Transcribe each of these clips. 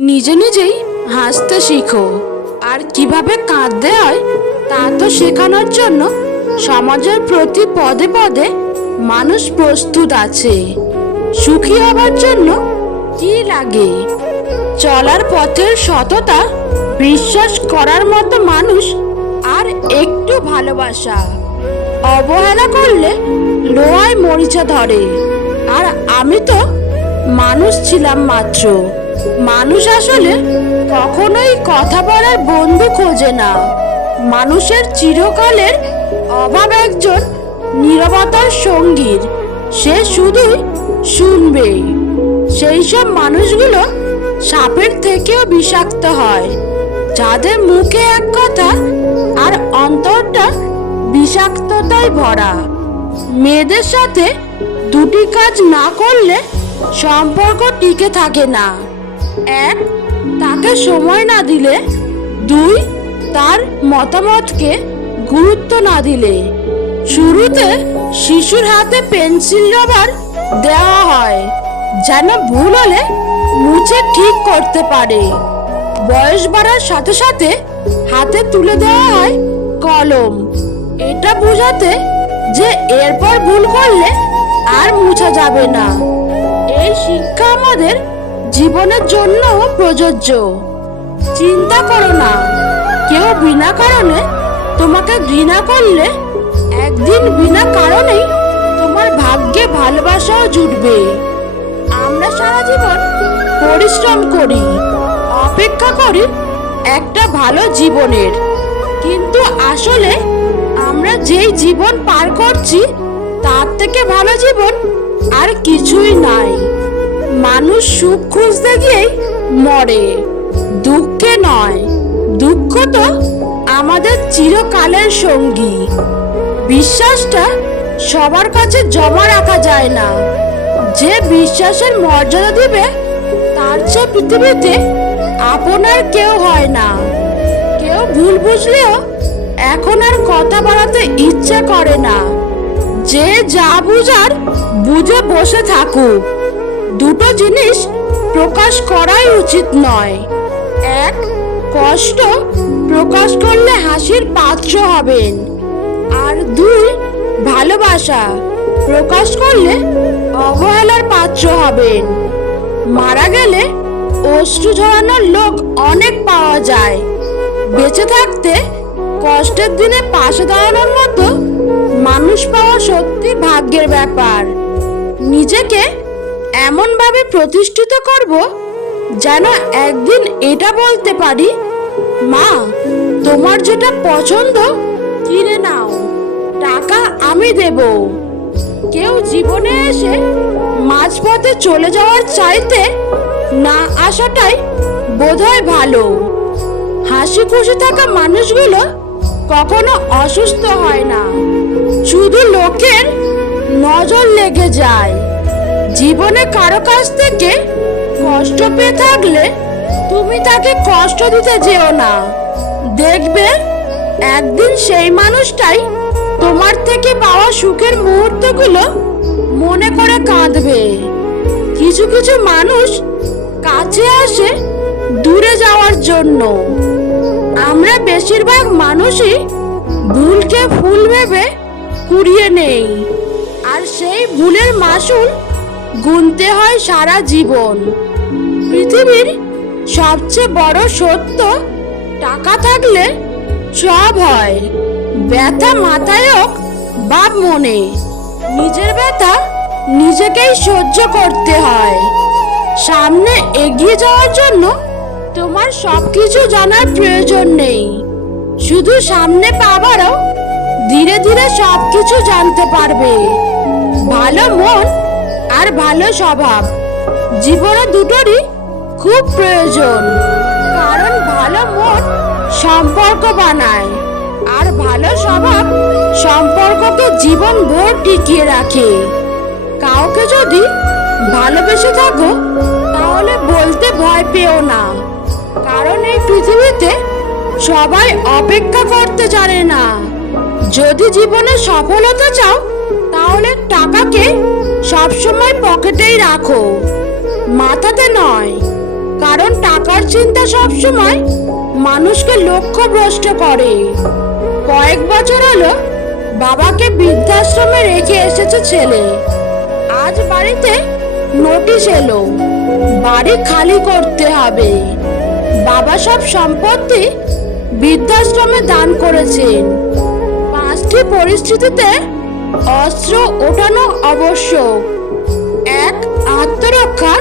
নিজে নিজেই হাসতে শিখো। আর কীভাবে কাঁদতে হয়, তা তো শেখানোর জন্য সমাজের প্রতি পদে পদে মানুষ প্রস্তুত আছে। সুখী হবার জন্য কি লাগে? চলার পথের সততা বিশ্বাস করার মতো মানুষ আর একটু ভালোবাসা। অবহেলা করলে লোহায় মরিচা ধরে। আর আমি তো মানুষ ছিলাম মাত্র। মানুষ আসলে কখনোই কথা বলার বন্ধু খোঁজে না। মানুষের চিরকালের অভাব একজন নীরবতার সঙ্গীর। সে শুধুই শুনবেই। সেই সব মানুষগুলো সাপের থেকেও বিষাক্ত হয়, যাদের মুখে এক কথা আর অন্তরটা বিষাক্ততায় ভরা। মেয়েদের সাথে দুটি কাজ না করলে সম্পর্ক টিকে থাকে না। এক তাকে সময় না দিলে। দুই, তার মতামতকে গুরুত্ব না দিলে। শুরুতে শিশুর হাতে পেন্সিল, রবার দেওয়া হয়, যেন ভুল হলে মুছে ঠিক করতে পারে। বয়স বাড়ার সাথে সাথে হাতে তুলে দেওয়া হয় কলম। এটা বোঝাতে যে এরপর ভুল করলে আর মুছা যাবে না। এই শিক্ষা আমাদের জীবনের জন্য প্রযোজ্য। চিন্তা করো না। কেউ বিনা কারণে তোমাকে ঘৃণা করলে, একদিন বিনা কারণেই তোমার ভাগ্যে ভালোবাসাও জুটবে। আমরা সারা জীবন পরিশ্রম করি, অপেক্ষা করি একটা ভালো জীবনের। কিন্তু আসলে আমরা যেই জীবন পার করছি, তার থেকে ভালো জীবন আর কিছুই নাই। মানুষ সুখ খুঁজতে গিয়েই মরে। দুঃখে নয়, দুঃখ তো আমাদের চিরকালের সঙ্গী। বিশ্বাসটা সবার কাছে জমা রাখা যায় না। যে বিশ্বাসের মর্যাদা দিবে, তার চেয়ে পৃথিবীতে আপনার কেউ হয় না। কেউ ভুল বুঝলেও এখন আর কথা বাড়াতে ইচ্ছে করে না। যে যা বুঝার, বুঝে বসে থাকুক। দুটো জিনিস প্রকাশ করাই উচিত নয়। এক, কষ্ট প্রকাশ করলে হাসির পাত্র হবেন। আর দুই, ভালোবাসা প্রকাশ করলে অবহেলার পাত্র হবেন। মারা গেলে অশ্রু ঝরানোর লোক অনেক পাওয়া যায়। বেঁচে থাকতে কষ্টের দিনে পাশে দাঁড়ানোর মতো মানুষ পাওয়া সত্যি ভাগ্যের ব্যাপার। নিজেকে এমনভাবে প্রতিষ্ঠিত করব যেন একদিন এটা বলতে পারি, মা, তোমার যেটা পছন্দ, কিনে নাও। টাকা আমি দেব। কেউ জীবনে এসে মাঝপথে চলে যাওয়ার চাইতে না আসাটাই বোধহয় ভালো। হাসি খুশি থাকা মানুষগুলো কখনো অসুস্থ হয় না। শুধু লোকের নজর লেগে যায়। জীবনে কারও কাছ থেকে কষ্ট পেয়ে থাকলে তুমি তাকে কষ্ট দিতে যেও না। দেখবে, একদিন সেই মানুষটাই তোমার থেকে পাওয়া সুখের মুহূর্তগুলো মনে করে কাঁদবে। কিছু কিছু মানুষ কাছে আসে দূরে যাওয়ার জন্য। আমরা বেশিরভাগ মানুষই ভুলকে ফুল ভেবে কুড়িয়ে নেই। আর সেই ভুলের মাসুল গুনতে হয় সারা জীবন। পৃথিবীর সবচেয়ে বড় সত্য, টাকা থাকলে সব হয়। ব্যথা মাথায় হোক বা মনে, নিজের ব্যথা নিজেকেই সহ্য করতে হয়। সামনে এগিয়ে যাওয়ার জন্য তোমার সব কিছু জানার প্রয়োজন নেই। শুধু সামনে পাবারও ধীরে ধীরে সব কিছু জানতে পারবে। ভালো মন আর ভালো স্বভাব। জীবনে দুটোরই খুব প্রয়োজন, কারণ ভালো মন সম্পর্ক বানায়, আর ভালো স্বভাব সম্পর্ককে জীবন ভোর টিকিয়ে রাখে। কাউকে যদি ভালোবেসে থাকো, তাহলে বলতে ভয় পেও না, কারণ এই পৃথিবীতে সবাই অপেক্ষা করতে জানে না। যদি জীবনে সফলতা চাও, তাহলে টাকাকে সবসময় পকেটেই রাখো। মাথাতে নয়, কারণ টাকার চিন্তা সবসময় মানুষকে লক্ষ্যভ্রষ্ট করে। কয়েক বছর হলো বাবাকে বৃদ্ধাশ্রমে রেখে এসেছে ছেলে। আজ বাড়িতে নোটিশ এলো, বাড়ি খালি করতে হবে। বাবা সব সম্পত্তি বৃদ্ধাশ্রমে দান করেছেন। পাঁচটি পরিস্থিতিতে অস্ত্র ওঠানো আবশ্যক। এক, আত্মরক্ষা।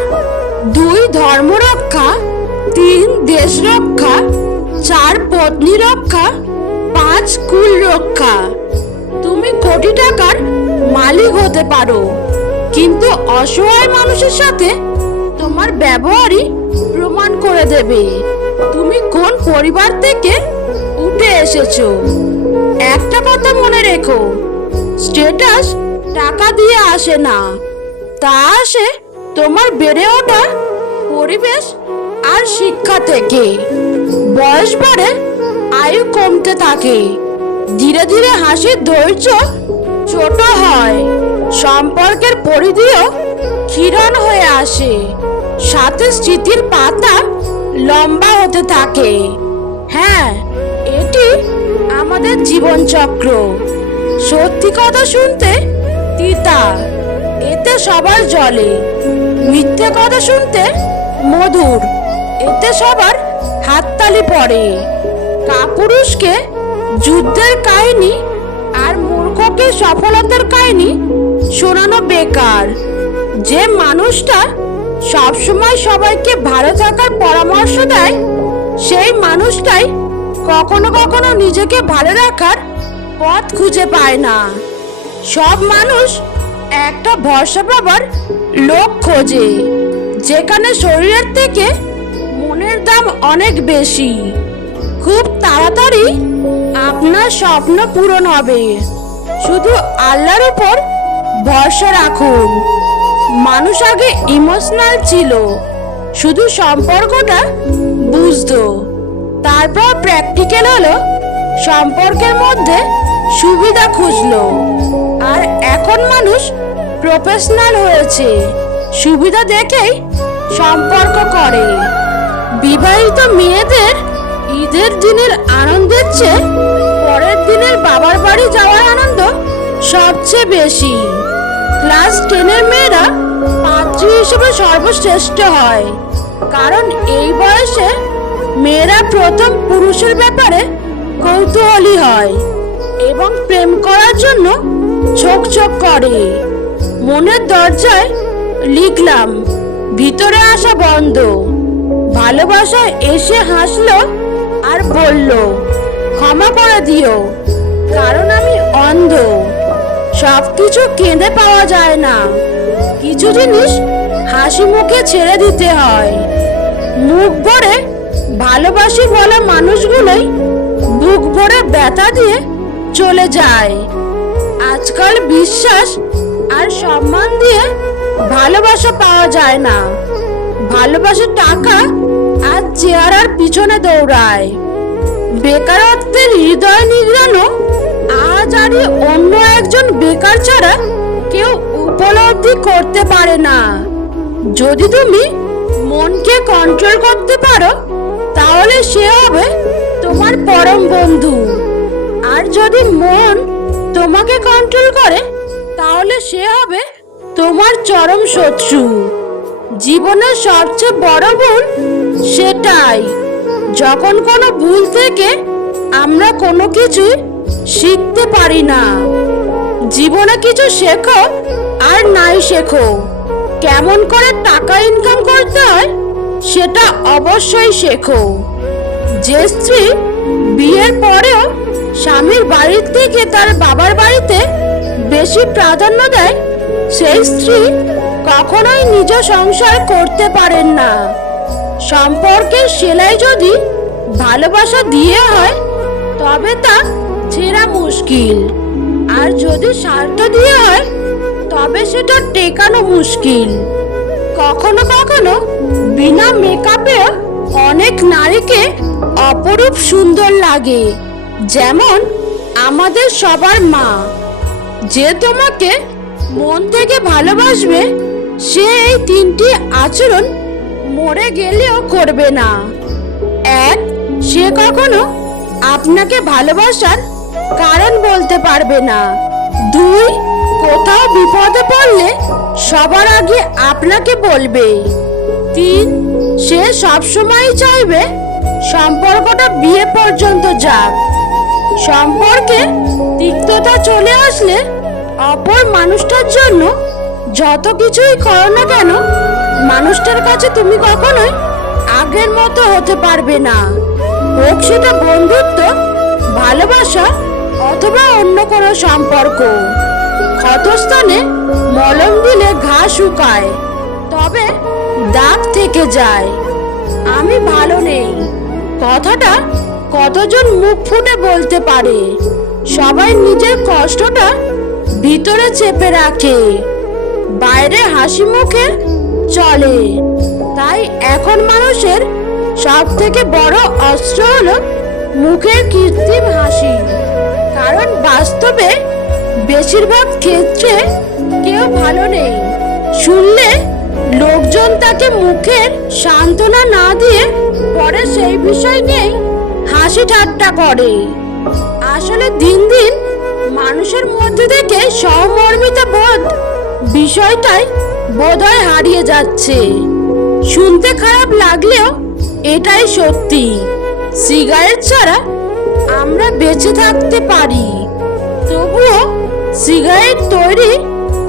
দুই, ধর্মরক্ষা। তিন দেশ রক্ষা চার পত্নী রক্ষা পাঁচ কুল রক্ষা তুমি কোটি টাকার মালিক হতে পারো। কিন্তু অসহায় মানুষের সাথে তোমার ব্যবহারই প্রমাণ করে দেবে। তুমি কোন পরিবার থেকে উঠে এসেছ? একটা কথা মনে রেখো। স্টেটাস টাকা দিয়ে আসে না। তা আসে তোমার বেড়ে ওঠা পরিবেশ আর শিক্ষা থেকে। বয়স বাড়ে, আয়ু কমতে থাকে। ধীরে ধীরে হাসির ধৈর্য ছোট হয়। সম্পর্কের পরিধিও ক্ষীরণ হয়ে আসে। সাথে স্মৃতির পাতা লম্বা হতে থাকে। হ্যাঁ এটি আমাদের জীবনচক্র। সত্যি কথা শুনতে, তিতা, এতে সবার জলে। মিথ্যে কথা শুনতে, মধুর, এতে সবার হাততালি পড়ে। কাপুরুষকে যুদ্ধের কাহিনী আর মূর্খকে সফলতার কাহিনী শোনানো বেকার। যে মানুষটা সবসময় সবাইকে ভালো থাকার পরামর্শ দেয়, সেই মানুষটাই কখনো কখনো নিজেকে ভালো রাখার পথ খুঁজে পায় না। সব মানুষ একটা ভরসা পাবার লোক খোঁজে, যেখানে শরীরের থেকে মনের দাম অনেক বেশি। খুব তাড়াতাড়ি আপনার স্বপ্ন পূরণ হবে। শুধু আল্লাহর উপর ভরসা রাখুন। মানুষ আগে ইমোশনাল ছিল, শুধু সম্পর্কটা বুঝতো। তারপর প্র্যাকটিক্যাল হলো সম্পর্কের মধ্যে সুবিধা খুঁজলো। আর এখন মানুষ প্রফেশনাল হয়েছে। সুবিধা দেখেই সম্পর্ক করে। বিবাহিত মেয়েদের ঈদের দিনের আনন্দের চেয়ে পরের দিনের বাবার বাড়ি যাওয়ার আনন্দ সবচেয়ে বেশি। ক্লাস টেনের মেয়েরা পাত্রী হিসেবে সর্বশ্রেষ্ঠ হয়। কারণ এই বয়সে মেয়েরা প্রথম পুরুষের ব্যাপারে কৌতূহলী হয়। এবং প্রেম করার জন্য ছোক করে। মনের দরজায় লিখলাম, ভিতরে আসা বন্ধ। ভালোবাসা এসে হাসলো আর বলল, ক্ষমা করে দিও, কারণ আমি অন্ধ। সব কিছু কেঁদে পাওয়া যায় না। কিছু জিনিস হাসি মুখে ছেড়ে দিতে হয়। মুখ ভরে ভালোবাসি বলা মানুষগুলোই বুক ভরে ব্যথা দিয়ে চলে যায়। আজকাল বিশ্বাস আর সম্মান দিয়ে ভালোবাসা পাওয়া যায় না। ভালোবাসা টাকা আর চেহারার পিছনে দৌড়ায়। বেকারত্বের হৃদয় নিগ্রানো আজ আর অন্য একজন বেকার ছাড়া কেউ উপলব্ধি করতে পারে না। যদি তুমি মনকে কন্ট্রোল করতে পারো, তাহলে সে হবে তোমার পরম বন্ধু। আর যদি মন তোমাকে কন্ট্রোল করে, তাহলে সে হবে তোমার চরম শত্রু। জীবনের সবচেয়ে বড় ভুল সেটাই। যখন কোনো ভুল থেকে আমরা কোনো কিছু শিখতে পারি না। জীবনে কিছু শেখো আর নাই শেখো। কেমন করে টাকা ইনকাম করতে হয়, সেটা অবশ্যই শেখো। যে স্ত্রী বিয়ের পরেও স্বামীর বাড়ির থেকে তার বাবার বাড়িতে বেশি প্রাধান্য দেয়, সেই স্ত্রী কখনোই নিজ সংসার করতে পারেন না। সম্পর্কের সেলাই যদি ভালোবাসা দিয়ে হয়, তবে তা ছেঁড়া মুশকিল। আর যদি স্বার্থ দিয়ে হয়, তবে সেটা টেকানো মুশকিল। কখনো কখনো বিনা মেকআপে অনেক নারীকে অপরূপ সুন্দর লাগে। যেমন আমাদের সবার মা, যে তোমাকে মন থেকে ভালোবাসবে, সে এই তিনটি আচরণ মরে গেলেও করবে না। এক, সে কখনো আপনাকে ভালোবাসার কারণ বলতে পারবে না। দুই, কোথাও বিপদে পড়লে সবার আগে আপনাকে বলবে। তিন, সে সবসময় চাইবে সম্পর্কটা বিয়ে পর্যন্ত যাক। সম্পর্কে তিক্ততা চলে আসলে অপর মানুষটার জন্য যত কিছুই করো না কেন, মানুষটার কাছে তুমি কখনোই আগের মতো হতে পারবে না। হোক সেটা বন্ধুত্ব, ভালোবাসা অথবা অন্য কোনো সম্পর্ক। ক্ষতস্থানে মলম দিলে ঘা শুকায়, তবে দাগ থেকে যায়। আমি ভালো নেই। কথাটা কতজন মুখ ফুটে বলতে পারে? সবাই নিজের কষ্টটা ভিতরে চেপে রাখে। বাইরে হাসি মুখে চলে। তাই এখন মানুষের সব থেকে বড় অস্ত্র হলো মুখের কৃত্রিম হাসি। কারণ বাস্তবে বেশিরভাগ ক্ষেত্রে কেউ ভালো নেই। শুনলে লোকজন তাকে মুখের সান্ত্বনা না দিয়ে পরে সেই বিষয় নিয়েই হাসি ঠাট্টা করে। আসলে দিন দিন মানুষের মধ্যে থেকে সহমর্মিতা বোধ বিষয়টাই বোধহয় হারিয়ে যাচ্ছে। শুনতে খারাপ লাগলেও এটাই সত্যি। সিগারেট ছাড়া আমরা বেঁচে থাকতে পারি। তবুও সিগারেট তৈরি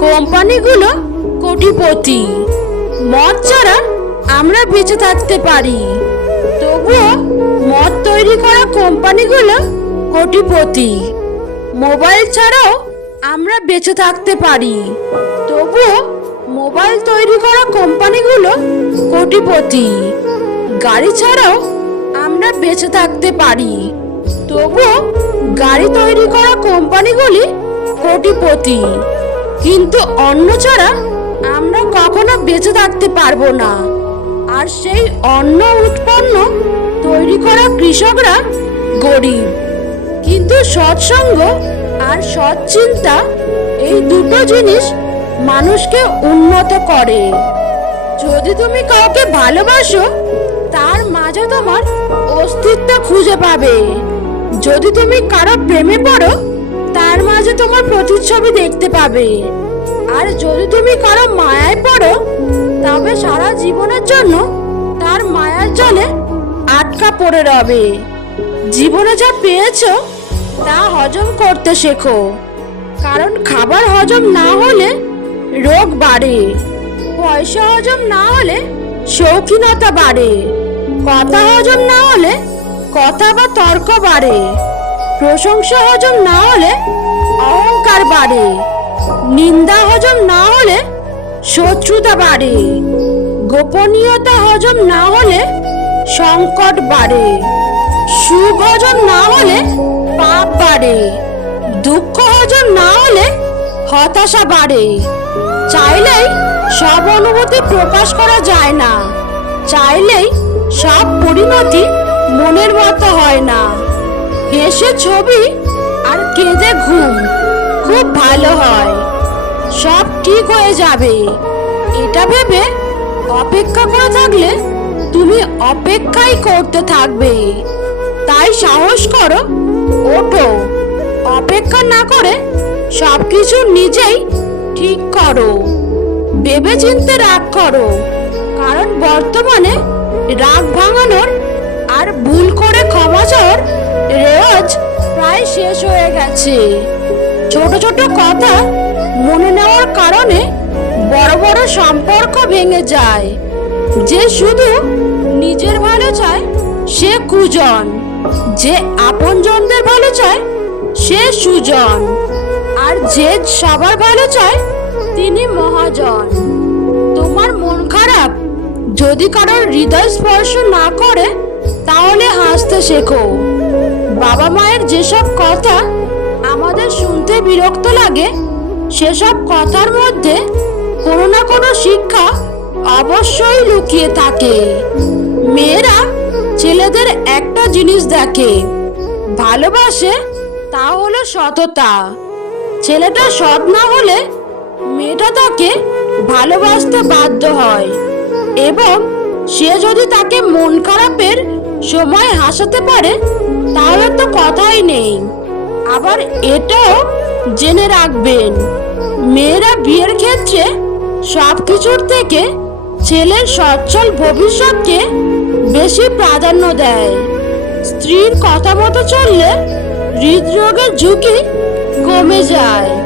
কোম্পানিগুলো কোটিপতি। মদ ছাড়া আমরা বেঁচে থাকতে পারি। তবুও মদ তৈরি করা কোম্পানিগুলো কোটিপতি। মোবাইল ছাড়াও আমরা বেঁচে থাকতে পারি। তবুও মোবাইল তৈরি করা কোম্পানিগুলো কোটিপতি। গাড়ি ছাড়াও আমরা বেঁচে থাকতে পারি। তবুও গাড়ি তৈরি করা কোম্পানিগুলি কোটিপতি। কিন্তু অন্ন ছাড়া আমরা কখনো বেঁচে থাকতে পারব না। আর সেই অন্ন উৎপন্ন তৈরি করা কৃষকরা গরিব। কিন্তু সৎসঙ্গ আর সৎ চিন্তা এই দুটো জিনিস মানুষকে উন্নত করে। যদি তুমি কাউকে ভালোবাসো, তার মাঝে তোমার অস্তিত্ব খুঁজে পাবে। যদি তুমি কারও প্রেমে পড়ো, তার মাঝে তোমার প্রতিচ্ছবি দেখতে পাবে। আর যদি তুমি কারও মায়ায় পড়ো, তবে সারা জীবনের জন্য তার মায়ার জলে আটকা পড়ে রবে। জীবনে যা পেয়েছ, তা হজম করতে শেখো। কারণ খাবার হজম না হলে রোগ বাড়ে। পয়সা হজম না হলে শৌখিনতা বাড়ে। কথা হজম না হলে কথা বা তর্ক বাড়ে। প্রশংসা হজম না হলে অহংকার বাড়ে। নিন্দা হজম না হলে শত্রুতা বাড়ে। গোপনীয়তা হজম না হলে সংকট বাড়ে। হজম না হলে পাপ বাড়ে। দুঃখ হজম না হলে হতাশা বাড়ে। চাইলেই সব অনুভূতি প্রকাশ করা যায় না। চাইলেই সব পরিণতি মনের মতো হয় না। হেসে ছবি আর কেঁদে ঘুম খুব ভালো হয়। সব ঠিক হয়ে যাবে। এটা ভেবে অপেক্ষা করে থাকলে তুমি অপেক্ষাই করতে থাকবে। তাই সাহস করো, ওঠো। অপেক্ষা না করে সবকিছু নিজেই ঠিক করো। ভেবে চিনতে রাগ করো, কারণ বর্তমানে রাগ ভাঙানোর আর ভুল করে ক্ষমা চাওয়ার রেওয়াজ প্রায় শেষ হয়ে গেছে। ছোট ছোট কথা মনে নেওয়ার কারণে বড় বড় সম্পর্ক ভেঙে যায়। যে শুধু নিজের ভালো চায়, সে কুজন। যে আপনজনদের ভালো চায়, সে সুজন। আর যে সবার ভালো চায়, তিনি মহাজন। তোমার মন খারাপ? যদি কারোর হৃদয় স্পর্শ না করে, তাহলে হাসতে শেখো। বাবা মায়ের যেসব কথা আমাদের শুনতে বিরক্ত লাগে, সেসব কথার মধ্যে কোনো না কোনো শিক্ষা অবশ্যই লুকিয়ে থাকে। মেয়েরা ছেলেদের একটা জিনিস দেখে। ভালোবাসে তা হলো সততা। ছেলেটা সৎ না হলে মেয়েটা তাকে ভালোবাসতে বাধ্য হয়। এবং সে যদি তাকে মন খারাপের সময় হাসাতে পারে, তাহলে তো কথাই নেই। আবার এটাও জেনে রাখবেন, মেয়েরা বিয়ের ক্ষেত্রে সব কিছুর থেকে ছেলের সচ্ছল ভবিষ্যৎকে বেশি প্রাধান্য দেয়। স্ত্রীর কথা মতো চললে হৃদরোগের ঝুঁকি কমে যায়।